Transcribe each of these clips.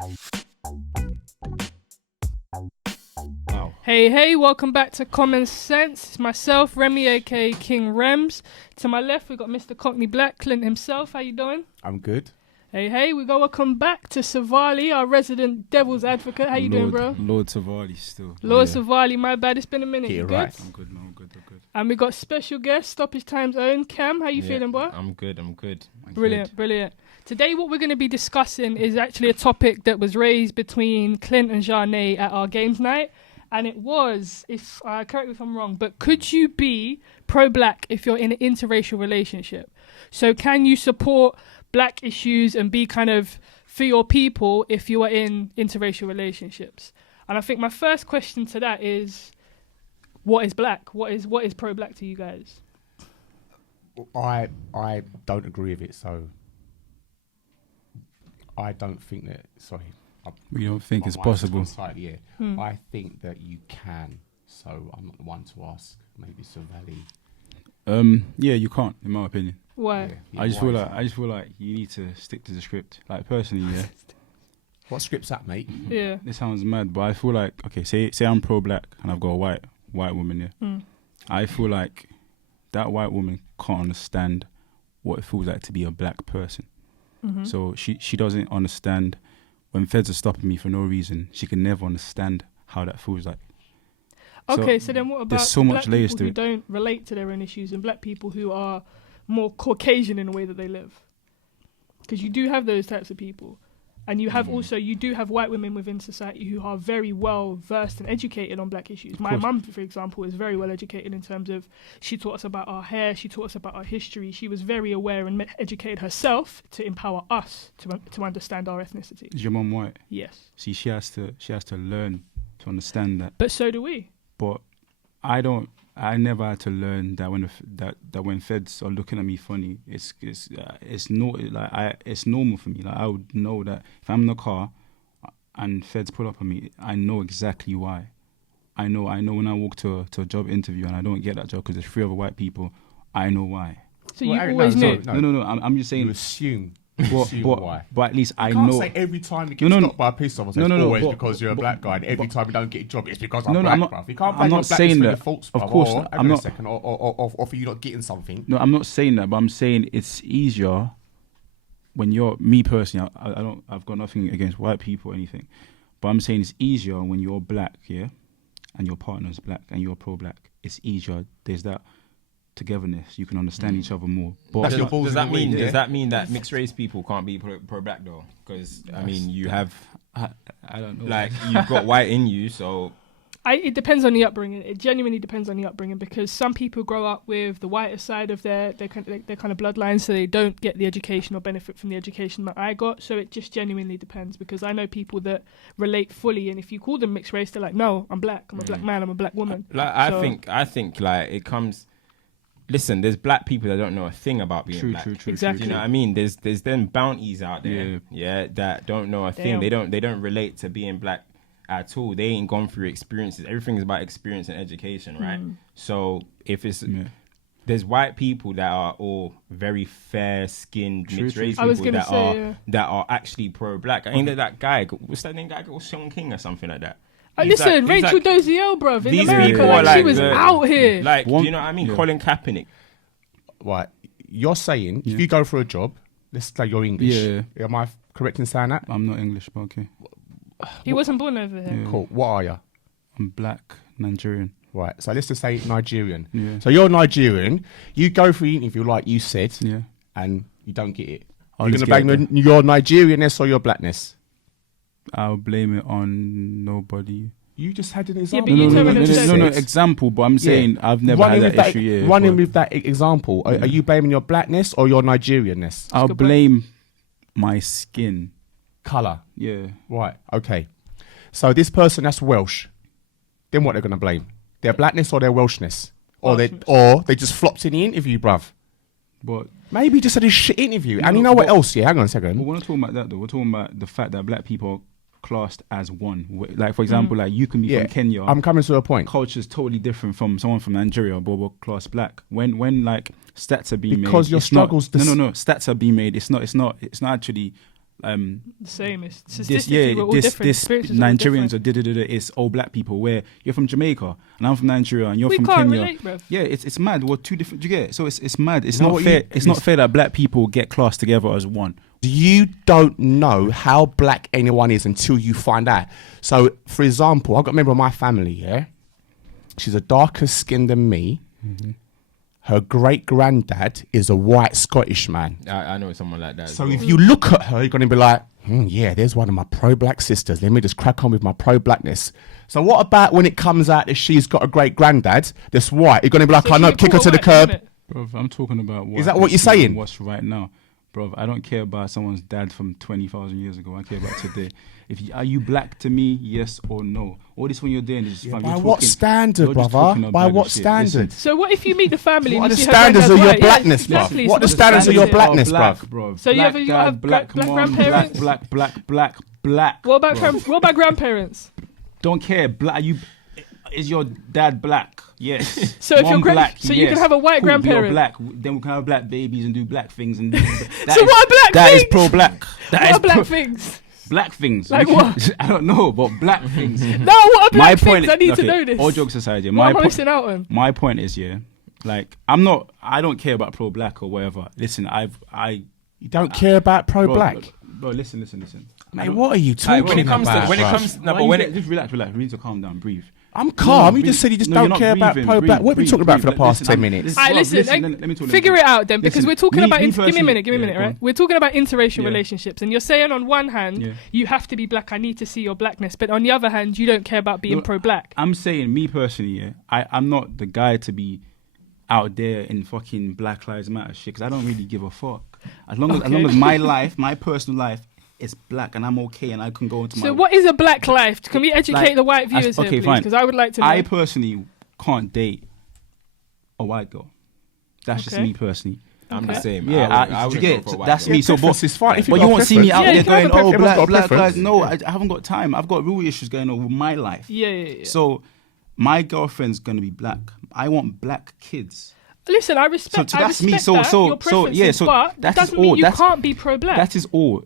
Wow. Hey, welcome back to Common Sense. It's myself, Remy, aka King Rems. To my left, we've got Mr. Cockney Black, Clint himself. How you doing? I'm good. Hey, we go welcome back to Savali, our resident devil's advocate. How you doing, bro? Lord Savali still. Lord Savali, my bad, it's been a minute. Get You it good? right. I'm good, man. I'm good. And we got special guest, Stoppage Time's own Cam. How you feeling, boy? I'm good. Brilliant. Today, what we're going to be discussing is actually a topic that was raised between Clint and Jarnay at our games night. And it was, if correct me if I'm wrong, but could you be pro-black if you're in an interracial relationship? So can you support black issues and be kind of for your people if you are in interracial relationships? And I think my first question to that is, what is black? What is pro-black to you guys? I don't agree with it, so I don't think that. Sorry, We don't think it's my mind's possible. slightly, yeah. I think that you can. So I'm not the one to ask. Maybe Savali. Yeah, you can't, in my opinion. Why? Yeah, I just why feel is like that? you need to stick to the script. Like personally, yeah. What script's that, mate? Yeah. This sounds mad, but I feel like say I'm pro-black and I've got a white woman, yeah. I feel like that white woman can't understand what it feels like to be a black person. So she doesn't understand when feds are stopping me for no reason. She can never understand how that feels like. Okay, so then what about there's so much black layers people to who it. don't relate to their own issues and black people who are more Caucasian in the way that they live? Because you do have those types of people. And you have also, you do have white women within society who are very well versed and educated on black issues. My mum, for example, is very well educated in terms of, she taught us about our hair, she taught us about our history. She was very aware and educated herself to empower us to understand our ethnicity. Is your mum white? Yes. See, she has to learn to understand that. But so do we. But I never had to learn that when feds are looking at me funny, it's normal for me. Like I would know that if I'm in the car and feds pull up on me, I know exactly why. I know when I walk to a job interview and I don't get that job because there's 3 other white people, I know why. So you always knew. No. I'm just saying. You assume. But at least I You can't know. say every time you get stopped by a police officer, it's always because you're a black guy, and every time you don't get a job, it's because I'm black, bruv. You can't blame your blackness for your faults, bruv. Of course, I'm not. Or for you not getting something. No, I'm not saying that, but I'm saying it's easier when you're me personally. I've got nothing against white people or anything, but I'm saying it's easier when you're black, yeah, and your partner's black and you're pro-black. It's easier. There's that togetherness. You can understand each other more. But Does that mean that mixed race people can't be pro-black though? Because I mean, you have I don't know. like you've got white in you, so It depends on the upbringing. It genuinely depends on the upbringing because some people grow up with the whiter side of their kind of bloodline, so they don't get the education or benefit from the education that I got. So it just genuinely depends because I know people that relate fully, and if you call them mixed race, they're like, no, I'm black. I'm a black man. I'm a black woman. like I think like it comes. Listen, there's black people that don't know a thing about being black. True. Exactly. You know what I mean? There's then bounties out there, that don't know a thing. They don't relate to being black at all. They ain't gone through experiences. Everything is about experience and education, right? So if it's there's white people that are all very fair-skinned mixed race people that are actually pro-black. I think that guy, what's that name? Guy called Sean King or something like that. Listen, Rachel like, Dozier, bruv, in these America, people like, are she was out here. Like, do you know what I mean? Colin Kaepernick. Right, you're saying if you go for a job, let's say you're English. Yeah. Am I correct in saying that? I'm not English, but okay. He wasn't born over here. Yeah. Cool. What are you? I'm black, Nigerian. Right, so let's just say Nigerian. Yeah. So you're Nigerian. You go for the interview like you said, Yeah. and you don't get it. I'll You're just going to get blame your Nigerianness or your blackness? I'll blame it on nobody. You just had an Yeah, example. but you tell me them said No, it. example, but I'm saying I've never had that issue. Yeah, running with that example, are you blaming your blackness or your Nigerianness? I'll blame my skin. Colour. Yeah. Right, okay. So this person that's Welsh, then what they're going to blame? Their blackness or their Welshness? Or they just flopped in the interview, bruv. But maybe just had a shit interview. And you know what else? Yeah, hang on a second. But we're not talking about that though. We're talking about the fact that black people are classed as one. Like for example, like you can be from Kenya. I'm coming to a point. Culture's totally different from someone from Nigeria, but we're classed black. When like stats are being made, because your struggles. No. Stats are being made. It's not actually The same. It's this statistically we're all different. this Experiences are all Nigerians different. or it's all black people. Where you're from Jamaica and I'm from Nigeria and you're We from can't Kenya. relate, bruv. Yeah, it's mad. We're two different. Do you get it? So it's mad. It's You know not what fair. you- It's not fair that black people get classed together as one. You don't know how black anyone is until you find out. So, for example, I've got a member of my family, yeah? She's a darker skin than me. Mm-hmm. Her great-granddad is a white Scottish man. I know someone like that. as So well. if you look at her, you're going to be like, yeah, there's one of my pro-black sisters. Let me just crack on with my pro-blackness. So what about when it comes out that she's got a great-granddad that's white? You're going to be like, So I know, she kick her caught to the white, isn't curb. it? Bro, I'm talking about what Is that what you're is and saying? What's right now, bro? I don't care about someone's dad from 20,000 years ago. I care about today. Are you black to me? Yes or no? All this when you're doing is just fun. By You're what talking- standard, you're just brother? talking By about what shit. standard? Listen, So what if you meet the family? What and are you the see her standards granddad's of your white? blackness, yeah, bruv? exactly. What are the So standards of your it. blackness, black, bruv? bro. So you black ever- you dad, have black black mom, grandparents? black. What about bro. what about grandparents? Don't care. Black. Is your dad black? Yes. So if Mom your black, so you can yes. have a white Cool, you're grandparent. black. Then we can have black babies and do black things and. So what are black That is things? pro-black. That What is are black pro- things? Black things. Like what? I don't know, but black things. No, what are black things? I need okay, to know this. All jokes aside, yeah. What am I point- missing out on? My point is, yeah, like I don't care about pro-black or whatever. Listen, You don't care about pro-black? Bro, listen. Mate, what are you talking when it comes about, to when it bruv? comes no, Why but you when get- it just relax. We need to calm down, breathe. I'm calm. You breathe. just said you just No, you're don't not care about breathing. pro-black. What have we Breathe, talking about for the breathe. past Listen, 10 minutes? Alright, Bruv, listen, let me talk. Figure it out then, because Listen, we're talking me about. Give me a personally- minute, yeah, go right? on. We're talking about interracial Yeah. relationships, and you're saying on one hand Yeah. you have to be black. I need to see your blackness, but on the other hand, you don't care about being No, pro-black. I'm saying, me personally, yeah, I'm not the guy to be out there in fucking Black Lives Matter shit, because I don't really give a fuck. As long as my life, my personal life, is black and I'm okay and I can go into my. So what is a black life? Can we educate Like, the white viewers okay, here, please? fine. Because I would like to know. I personally can't date a white girl. That's just Okay. me personally. I'm the Okay. same. Yeah, I you wouldn't get go for a white that's girl. me. So, preference is fine. If but got you a won't see me preference. out Yeah, there you can have going, a "Oh, preference. Everyone's got a black preference. guys." No, I haven't got time. I've got real issues going on with my life. Yeah. So, my girlfriend's gonna be black. I want black kids. Listen, I respect. So I that's me. respect So- that, so- your so, preferences, yeah, so but that doesn't is mean all. you That's- can't be pro-black. That is all.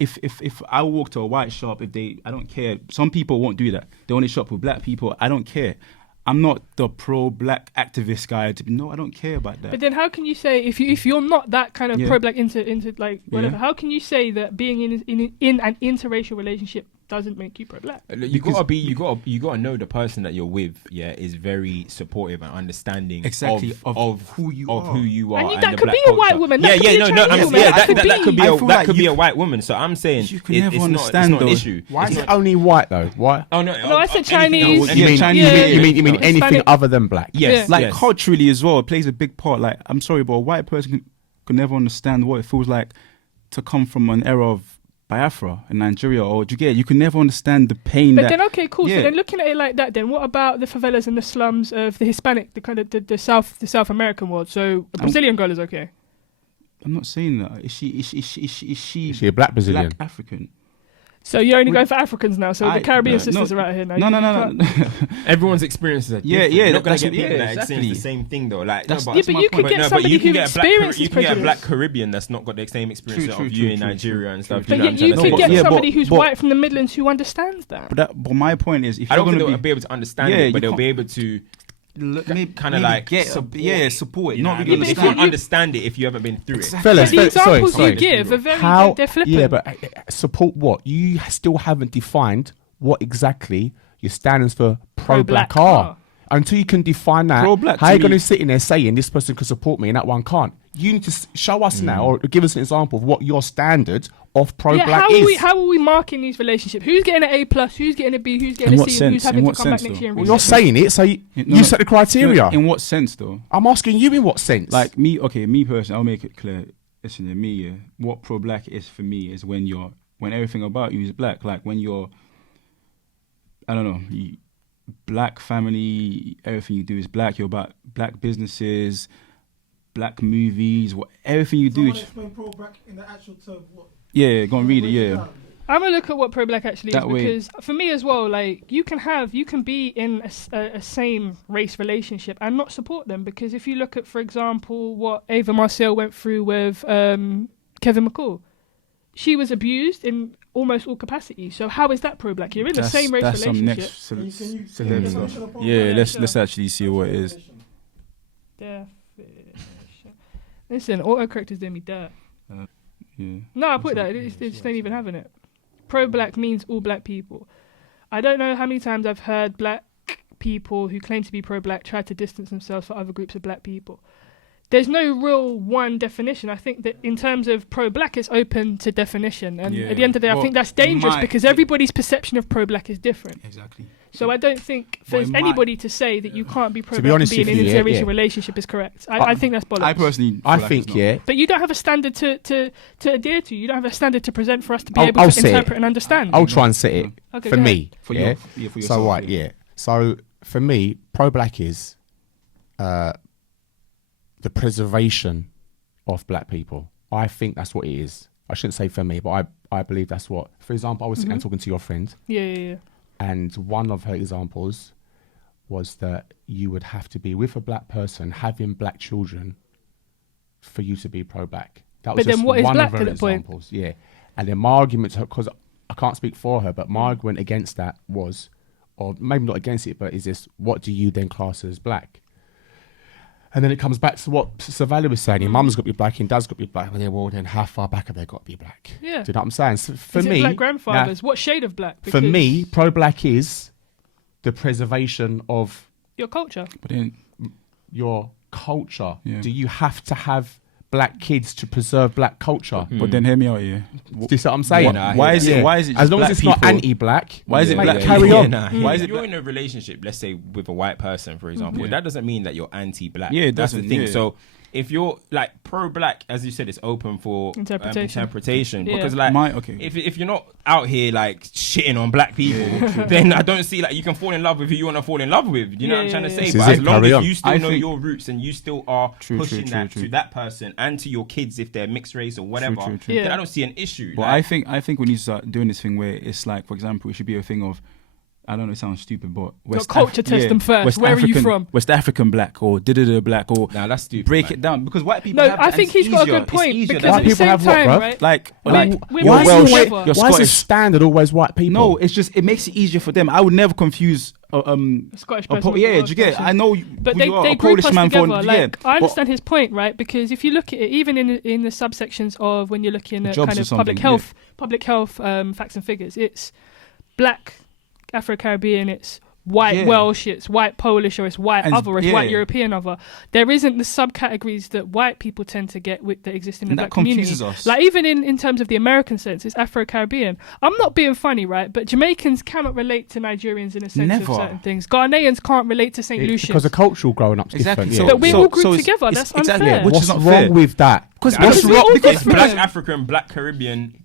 If I walk to a white shop, I don't care. Some people won't do that. They only shop with black people. I don't care. I'm not the pro-black activist guy. No, I don't care about that. But then, how can you say if you're not that kind of Yeah. pro-black into like whatever? Yeah. How can you say that being in an interracial relationship doesn't make you pro-black? You gotta know the person that you're with. Yeah, is very supportive and understanding Exactly, of who you of are. who you are. And and that the could black be a white culture. woman, that Yeah, could be a no, Chinese I'm woman, yeah, that could that could be- be I feel that like could be you- a white woman. So I'm saying You can never it's understand not an though. issue. Why It's is it not- only white though? Why? Oh no! No, I said anything Chinese. else. Yeah, You mean, Chinese, you mean, yeah, you mean, you mean yeah. anything Hispanic. other than black? Yes, Like yes. culturally as well, it plays a big part. Like, I'm sorry, but a white person could never understand what it feels like to come from an era of Biafra in Nigeria, or do you get it? You can never understand the pain. But that, then, okay, cool. Yeah. So then, looking at it like that, then what about the favelas and the slums of the Hispanic, the kind of the South American world? So a Brazilian girl is okay. I'm not saying that. Is she Is she a black Brazilian? black African? So you're only going for Africans now. So the Caribbean no, sisters are out here now. No. Everever's experiences are Yeah, different. yeah, You're not gonna that's get what- people yeah, that experience the exactly. same thing though. Like, That's- no, Yeah, that's but my you point. could get but somebody you who can get a black experiences you can get a black prejudice. Caribbean that's not got the same experience True, of true, you in true, Nigeria true, and stuff. true. But know what yet I'm you saying? could No, get but- yeah, somebody but- who's but- white from the Midlands who understands that. But my point is, if I you're don't think going they'll to be able to understand Yeah, it, but you they'll be can't- able to maybe kind of like get support support it, You know not what I really mean? but You if understand. can't understand it if you haven't been through it. Fellas, But the sorry, examples sorry. you give are very How? they're flippant. Yeah, but support what? You still haven't defined what exactly your standards for pro-black Pro-black are. are. Until you can define that, Pro-black how to are you going me- to sit in there saying this person can support me and that one can't? You need to show us now or give us an example of what your standard of pro-black how are we marking these relationships? Who's getting an A plus? Who's getting a B? Who's getting In a what C? And who's sense? having In to what come back sense, next year and though? Well, you're reset? saying it, so you set the criteria. In what sense, though? I'm asking you in what sense? Like me personally, I'll make it clear. Listen to me, yeah. What pro-black is for me is when everything about you is black. Like when you're, I don't know, black family, everything you do is black. You're about black businesses, black movies, everything you do. Explain pro-black in the actual term. What? Yeah, go and read it. Yeah. I'm gonna look at what pro-black actually is That way. because for me as well, like you can be in a same race relationship and not support them because if you look at, for example, what Ava Marcel went through with Kevin McCall, she was abused in almost all capacities. So how is that pro-black? You're in the same race That's some relationship. next Can you- celeb can stuff. you- Yeah, Yeah, let's sure. let's actually see what it is. Definition. Listen, autocorrect is doing me dirt. Yeah. No, I put that. They just ain't even having it. Pro-black means all black people. I don't know how many times I've heard black people who claim to be pro-black try to distance themselves from other groups of black people. There's no real one definition. I think that in terms of pro-black, it's open to definition. And Yeah. at the end of the day, I Well, think that's it dangerous might- because everybody's perception of pro-black is different. Exactly. So I don't think Well, for it might- anybody to say that you can't be pro-black be honest and be in with an you, interracial yeah. relationship is correct. I think that's bollocks. I personally, feel I like think, it's not. yeah. But you don't have a standard to adhere to. You don't have a standard to present for us to be I'll- able I'll to say it. interpret and understand. I'll try and set it Okay, for go me. For yeah? your- for so yourself, right, yeah. yeah. So for me, pro-black is the preservation of black people. I think that's what it is. I shouldn't say for me, but I believe that's what. For example, I was sitting and talking to your friend, Yeah. and one of her examples was that you would have to be with a black person having black children for you to be pro-black. That was But then just what is one black of her at that point? examples. Yeah, and then my argument, because I can't speak for her, but my argument against that was, or maybe not against it, but is this: what do you then class as black? And then it comes back to what Savannah was saying. Your mum's got to be black and dad's got to be black. Well, then how far back have they got to be black? Yeah. Do you know what I'm saying? So for Is me, it black grandfathers? What shade of black? for Because me, pro-black is the preservation of your culture. But then, your culture. Yeah. Do you have to have black kids to preserve black culture? but then hear me out here. Do you see what I'm saying? Nah, Why is it? Yeah. Why is it? As just long as black it's not people- anti-black. Why is it mate, black? carry on. Why is If it you're black? in a relationship, let's say with a white person, for example, Yeah. that doesn't mean that you're anti-black. Yeah, it that's the doesn't, thing. yeah. So if you're like pro-black, as you said, it's open for interpretation. Yeah. Because like, Okay. if you're not out here like shitting on black people, then I don't see like you can fall in love with who you want to fall in love with. You know what I'm trying to say? This But is as it, long carry as on. you still I know think- your roots and you still are True, pushing true, that true. to that person and to your kids if they're mixed race or whatever, true, true. then Yeah. I don't see an issue. But Like, I think we need to start doing this thing where it's like, for example, it should be a thing of, I don't know, it sounds stupid, but culture test them first. West Where are you African- from? West African black or da black or nah, that's stupid. break man. it down because white people. No, have I that, think and it's he's got a easier. good point It's easier because White at the people same have what, time, bruv? right? like we're you're Welsh Welsh, together. you're Why is Scottish. the standard always white people? No, it's just it makes it easier for them. I would never confuse A Scottish person. with a yeah, Welsh do you get it? person. I know, But who they you are, they a group Polish us man together. for Like yeah. I understand his point, right? Because if you look at it, even in the subsections of when you're looking at Jobs kind or of public something, health facts and figures, it's black, Afro-Caribbean, it's white Yeah. Welsh, it's white Polish, or it's white And- other, or it's yeah. white European other. There isn't the subcategories that white people tend to get with that exist in the And black that community. confuses us. Like even in terms of the American sense, it's Afro-Caribbean. I'm not being funny, right? But Jamaicans cannot relate to Nigerians in a sense Never. of certain things. Ghanaians can't relate to St. Lucians. because the cultural growing up's Exactly. different. But we're all grouped it's- together. it's- That's exactly, unfair. which What's is not wrong fair. with that? Because I what's don't we're wrong? all Because different. black African, black Caribbean.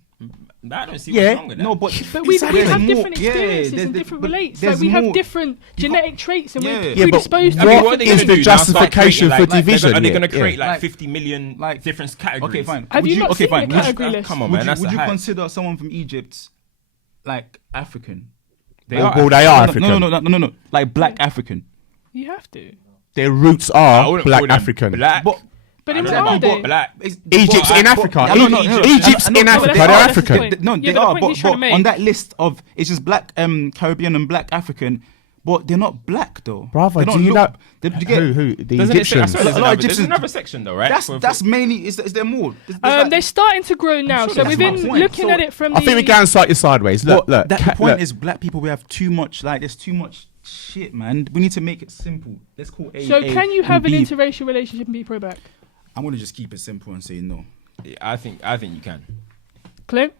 I don't see what's Yeah, wrong with that. no, but we there's have more- different yeah, experiences there's- and different but relates. there's Like we have more. different genetic traits and Yeah. we're Yeah, but predisposed to what different is things. the do now? Start justification creating, for division? Are they Yeah, going to create yeah. like Like- 50 million like- different categories? Okay, fine. Have Would you not okay, seen fine. the Would category list? Come on, Would man. you, That's would the you hype. consider someone from Egypt like African? Well, they are African. No. Like black African. You have to. Their roots I are wouldn't black call them African. Black. But I in don't know about Friday, black. Egypt's in Africa. I don't know, Egypt's I know, in no, Africa. that's They're fine, that's the African. point. No, Yeah, they but the are. point he's trying to make- On that list of it's just black Caribbean and black African, but they're not black though. Brother, They do don't you know look- they- you get- who? The Doesn't it say, I Egyptians. swear there's A lot of another, there's Egyptians- another section though, right? That's mainly. Is there more? There's like- they're starting to grow now. sure So that's within my point. looking So at it from I think we the can cite you sideways. Look, But look. the point look. is, black people, we have too much. Like, there's too much shit, man. We need to make it simple. Let's call A. So A can you and have an B. interracial relationship and be pro-black? I'm gonna just keep it simple and say no. Yeah, I think you can. Clint?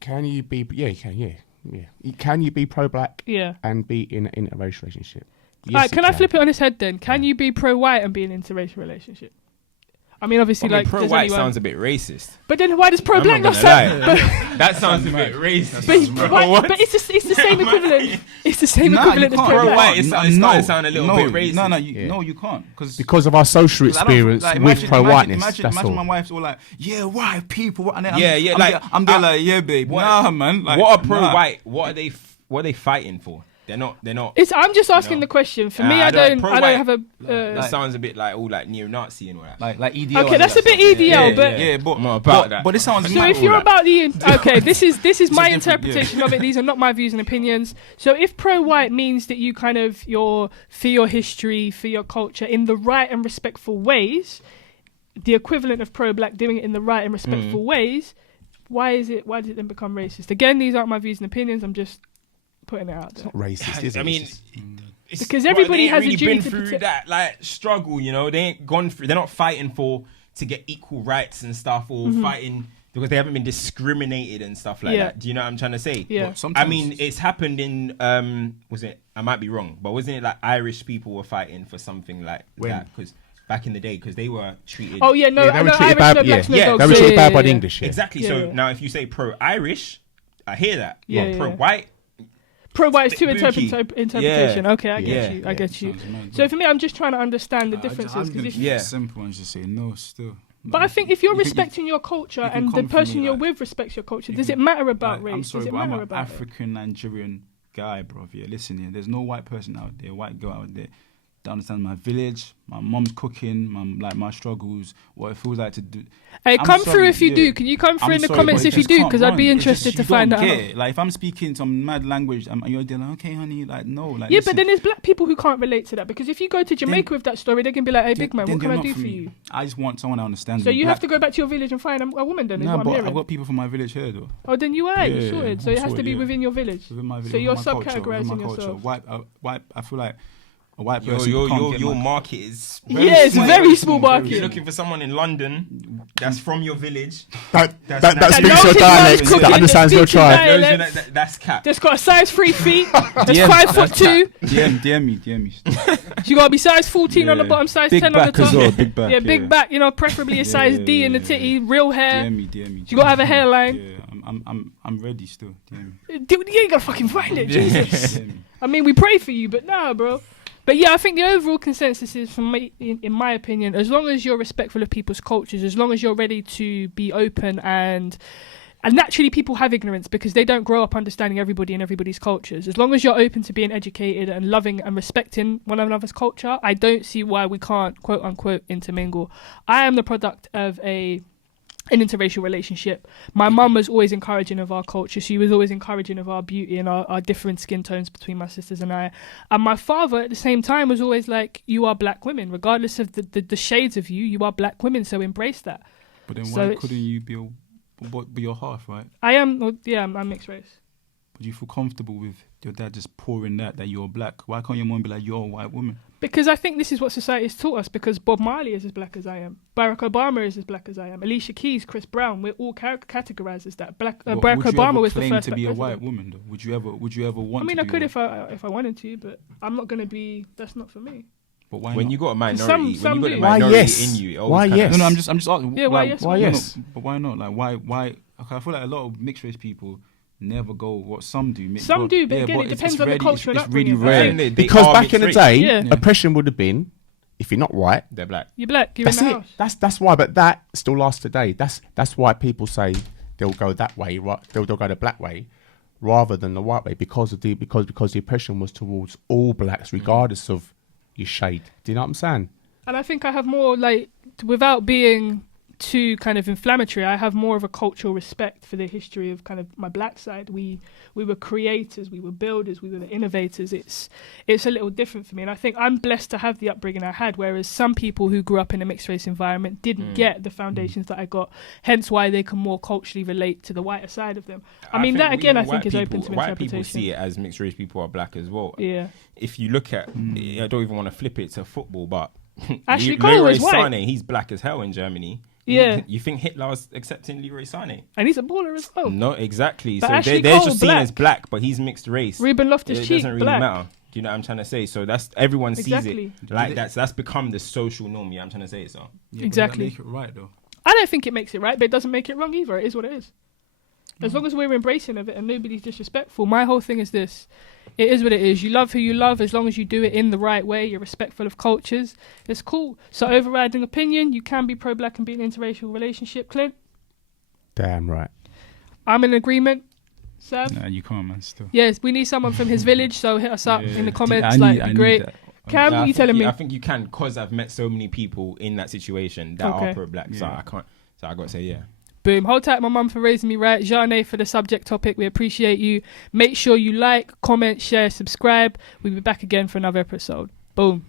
Can you be? Yeah, you can. Yeah. Can you be pro-black Yeah. and be in an interracial relationship? Yes, Alright, can you I flip it on its head then? Can you be pro-white and be in an interracial relationship? I mean, obviously, like there's pro-white only one- sounds a bit racist. But then why does pro-black I'm not not gonna sound? lie. That sounds a bit racist. But it's the same equivalent. It's the same Nah, equivalent you as can't. pro-black. Pro-white is starting to sound a little no, bit racist. No, Yeah. you can't Because of our social experience with pro-whiteness. Imagine, That's imagine all. my wife's all like, yeah, white people. And then Yeah, I'm there like, yeah, babe. What- Nah, man. Like, What are nah. pro-white? What are they fighting for? They're not. I'm just asking the question. For me, I don't have a. That sounds a bit like all like neo-Nazi and all that. Like EDL. Okay, that's a bit EDL, but but I'm not about that. But it sounds. so if you're about this is my interpretation of it. These are not my views and opinions. So if pro-white means that you kind of for your history, for your culture in the right and respectful ways, the equivalent of pro-black doing it in the right and respectful ways, why does it then become racist? Again, these aren't my views and opinions. I'm just putting it out there. It's not racist, is it? I mean, because everybody has a duty been through that like struggle, you know. They ain't gone through. They're not fighting to get equal rights and stuff, or fighting because they haven't been discriminated and stuff like that. Do you know what I'm trying to say? Yeah. I mean, it's happened in was it? I might be wrong, but wasn't it like Irish people were fighting for something like that? Because back in the day, because they were treated. Oh yeah, no, they were no, treated Irish, bad. no blacks, no Yeah, dogs. they were treated bad by the English. Yeah. Exactly. So now, if you say pro-Irish, I hear that. Yeah, But pro-white. Pro-white is two Spooky. interpretation. Yeah. Okay, I get you. I get you. Sounds mad, So for me, I'm just trying to understand the I'm differences. gonna 'cause keep if- it Yeah. simple and just say no still. But I think if you're You can- respecting your culture can and the come for person me, you're like- with respects your culture, you does can- it matter about Like, race? I'm sorry, does it but I'm matter an about it? African Nigerian guy, bro. Yeah, listen here. There's no white person out there, white girl out there that understands my village, my mum's cooking, my struggles, what it feels like to do. Hey, I'm come through sorry, if you yeah. do. Can you come through I'm in the sorry, comments but if you just do? can't Because I'd be run. It's interested just to you find don't out. get it. Like if I'm speaking some mad language, you're there like, okay, honey, like no, like Yeah, listen, but then there's black people who can't relate to that because if you go to Jamaica with that story, they can be like, "Hey, big man, then what can they're I not do for me. you?" I just want someone that understands. So me. you Black- have to go back to your village and find a woman. Then is Nah, what I'm but hearing. I've got people from my village here though. Oh, then you are. Yeah, You're sorted. yeah, So it I'm has to sorted, be yeah. within your village. Within my village, So you're within my culture, subcategorizing within my culture. yourself. White. I feel like a white person can't get Your my- market is Yeah, it's small. very small You're market. looking for someone in London that's from your village. That That speaks knows your his mum's dialect, cooking, that understands that your speaks his tribe. dialect. Knows you that's cap. That's got a size 3 feet. That's DM, 5'2". DM me. You gotta be size 14 on the Yeah. bottom, size Big 10 on the back as top. well, big back. Yeah, big back. You know, preferably a size D in the Yeah. titty, real hair. DM me. You gotta have a hairline. Yeah, I'm ready still. DM me. Dude, you ain't gotta fucking find it, Jesus. DM me. I mean, we pray for you, but nah, bro. But yeah, I think the overall consensus is, from me, in my opinion, as long as you're respectful of people's cultures, as long as you're ready to be open and naturally people have ignorance because they don't grow up understanding everybody and everybody's cultures. As long as you're open to being educated and loving and respecting one another's culture, I don't see why we can't, quote unquote, intermingle. I am the product of an interracial relationship. My mum was always encouraging of our culture. She was always encouraging of our beauty and our different skin tones between my sisters and I. And my father at the same time was always like, you are black women, regardless of the shades of you, you are black women, so embrace that. But then So why it's- couldn't you be your half, right? I am, well, yeah, I'm mixed race. Would you feel comfortable with your dad just pouring that you're black? Why can't your mom be like, you're a white woman? Because I think this is what society has taught us, because Bob Marley is as black as I am. Barack Obama is as black as I am. Alicia Keys, Chris Brown, we're all categorized as that. But Barack would you Obama ever was the claim first to black be a president. white woman though? Would you ever want I mean, to I be could one? if I wanted to, but I'm not going to be, that's not for me. But why When not? you got a minority, Some when you do. got a Why minority yes? in you, it Why always kinda- yes? No, I'm just asking. Yeah, why like, yes? Why no, no, yes? but why not? Like why? Okay, I feel like a lot of mixed race people never go what some do. Some do, but again, it it's depends on the really- culture and It's really upbringing. rare. Saying they Because are back in the mixed day, Yeah. oppression would have been, if you're not white, they're black. You're black, you're that's in the it. house. That's why. But that still lasts today. That's why people say they'll go that way, right? They'll go the black way, rather than the white way, because the oppression was towards all blacks, regardless of your shade. Do you know what I'm saying? And I think I have more, like, without being too kind of inflammatory, I have more of a cultural respect for the history of kind of my black side. We were creators, we were builders, we were the innovators. It's a little different for me, and I think I'm blessed to have the upbringing I had, whereas some people who grew up in a mixed race environment didn't get the foundations that I got, hence why they can more culturally relate to the whiter side of them. I mean, that again, I think is open to White people interpretation. see it as mixed race people are black as well. Yeah. If you look at, I don't even want to flip it to football, but Ashley Cole Leroy is white. Sané, he's black as hell in Germany. Yeah. You think Hitler was accepting Leroy Sané? And he's a baller as well. No, exactly. But So Ashley they're Cole, just seen black. as black, but he's mixed race. Ruben It Loftus-Cheek, doesn't really black. matter. Do you know what I'm trying to say? So that's everyone sees Exactly. it like that. So that's become the social norm. Yeah, I'm trying to say it. So Yeah, Exactly. But that make it right though. I don't think it makes it right, but it doesn't make it wrong either. It is what it is. As long as we're embracing of it and nobody's disrespectful. My whole thing is this. It is what it is. You love who you love as long as you do it in the right way. You're respectful of cultures. It's cool. So overriding opinion, you can be pro-black and be in an interracial relationship, Clint. Damn right. I'm in agreement. Sam? Nah, you can't, man. Still. Yes, we need someone from his village, so hit us up in the comments. I Be need great. that. Cam, I you think telling me? I think you can, because I've met so many people in that situation that Okay. are pro-black. So Yeah. I can't. So I got to say, yeah. Boom. Hold tight, my mum, for raising me right. Jane for the subject topic. We appreciate you. Make sure you like, comment, share, subscribe. We'll be back again for another episode. Boom.